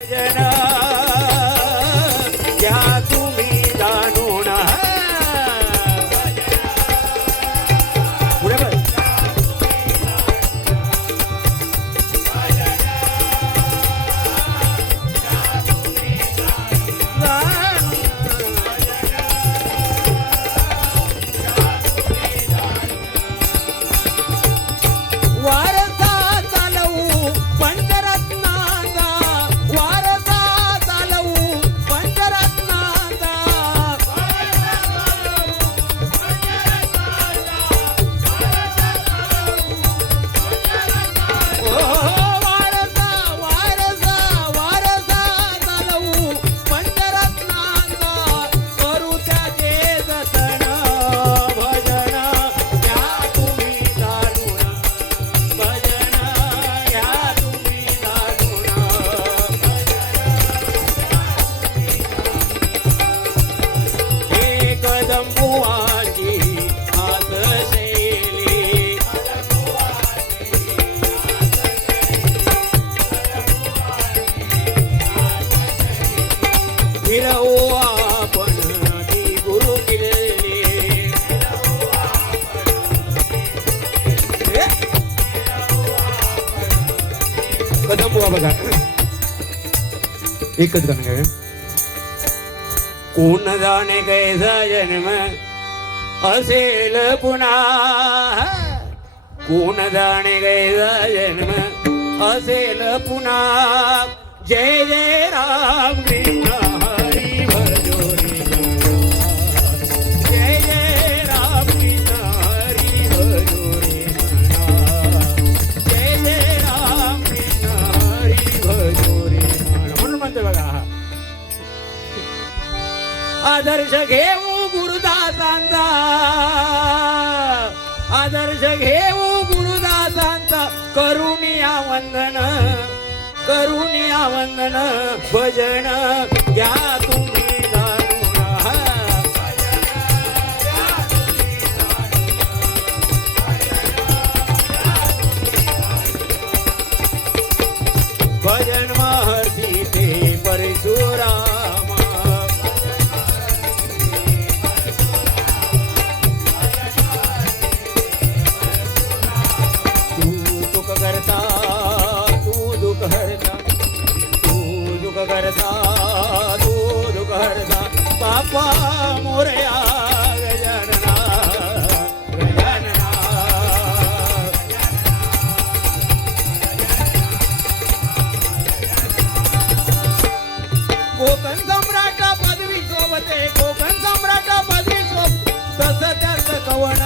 भजन फिरवू आपण ती गुरु कदम बुवा बघा. एकच गाणं काय कोण जाणे कैसा जन्म असेल पुन्हा? कोण जाणे कैसा जन्म असेल पुन्हा? जय जय आदर्श घेऊ गुरुदासांचा. आदर्श घेऊ गुरुदासांचा. करुणिया वंदन करुणिया वंदन भजन घ्या तुम्ही. करता तू दुःख हरता. तू दुःख करता तू दुःख हरता. बापा मोरया गजानना गजानना कोकण पदवी कोकण पदवी तस त्याच कवण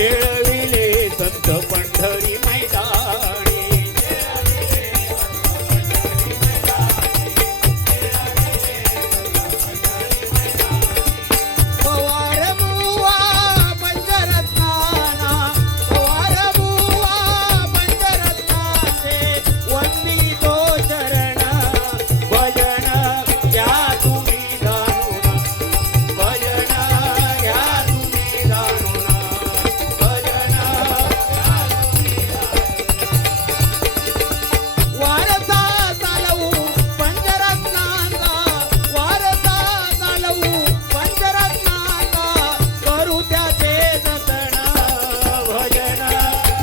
yeah.